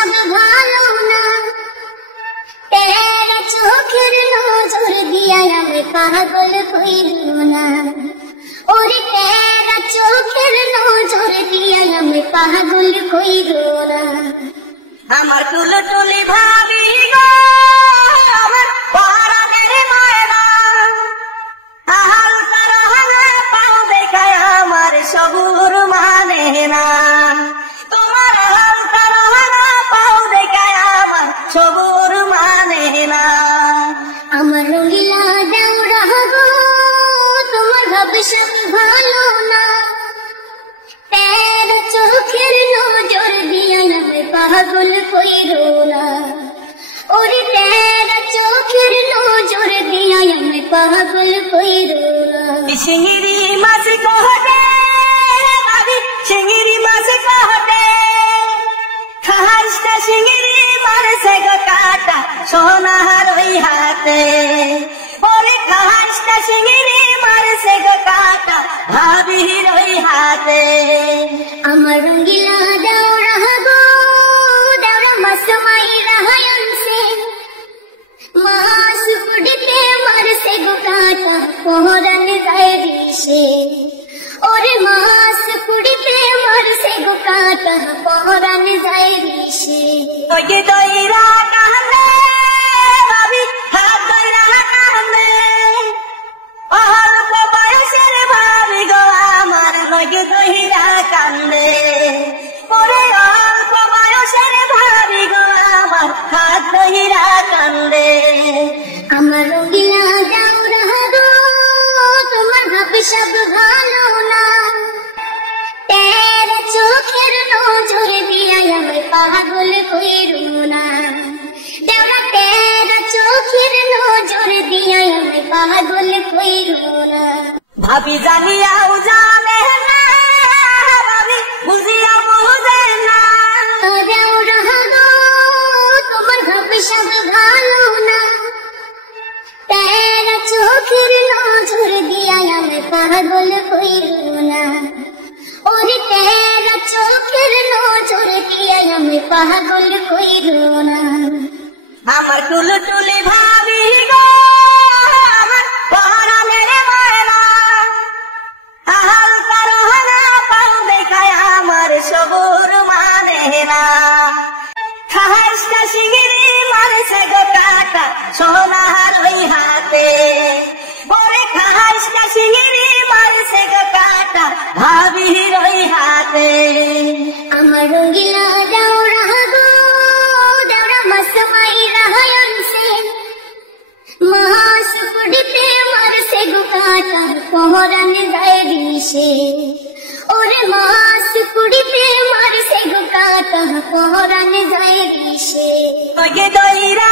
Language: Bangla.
সব ভালো না, তেরা চোখের নজর দিয়া আমি পাগল হইল না, ওরে তেরা চোখের নজর দিয়া আমি পাগল হইল না। আমার টুলটুলি ভাবি গো আমার পরাণের ময়না, হালকা রঙা পাও দেখায় আমার সবুর মানে না, তোমার হালকা রঙা পাও দেখায় আমার সবুর মানে না। আমার রঙিলা দেওরা গো তোমার ভাবে সব ভালো না, তেরা চোখের নজর দিয়া আমি পাগল হইল না, ওরে তেরা চোখের নজর দিয়া আমি পাগল হইল না। চিংড়ি মাছ কহতে ভাবি চিংড়ি মাছ কহতে, খাসটা চিংড়ি মারছে গো কাটা সোনার ওই হাতে, ওরে খাসটা চিংড়ি মারছে গো কাটা ভাবির ওই হাতে। আমার রঙিলা দেওরা গো দেওরা মাছ মাইরা আনছে, মাছ পুড়িতে মারছে গো কাটা পহরান যায় দিশে, ওরে মাছ পুড়িতে মারছে গো কাটা পহরান যায় দিশে। ওকে দইরা কান্দে ভাবি হাত দইরা কান্দে, অল্প বয়সের ভাবি গো আমার ওকে দইরা কান্দে, ওরে অল্প বয়সের ভাবি গো আমার হাত দইরা কান্দে। আমার রঙিলা দেওরা গো তোমার ভাবে সব ভালো না, তেরা চোখের নজর দিয়া আমি পাগল হইল না, দেওরা তেরা চোখের নজর দিয়া আমি পাগল হইল না। ভাবি জানিয়াও জানে না, ভাবি বুঝিয়াও বুঝে না, দেওরা গো তোমার ভাবে সব ভালো না, তেরা চোখের নজর দিয়া আমি পাগল হইল না, ওরে তেরা চোখের নজর দিয়া আমি পাগল হইল না। আমার টুলটুলি ভাবি গো আমার পরাণের ময়না, হালকা রঙা পাও দেখায় আমার সবুর মানে না, খাসটা চিংড়ি মারছে গো কাটা সোনার ওই হাতে, ওরে খাসটা চিংড়ি মারছে গো কাটা ভাবির ওই হাতে। আমার রঙিলা দেওরা গো দেওরা মাছ মাইরা আনছে, মাছ পুড়িতে মারছে গো কাটা পহরান যায় দিশে, ওরে মাছ পুড়িতে মারছে গো কাটা পহরান যায় দিশে। ওকে দইরা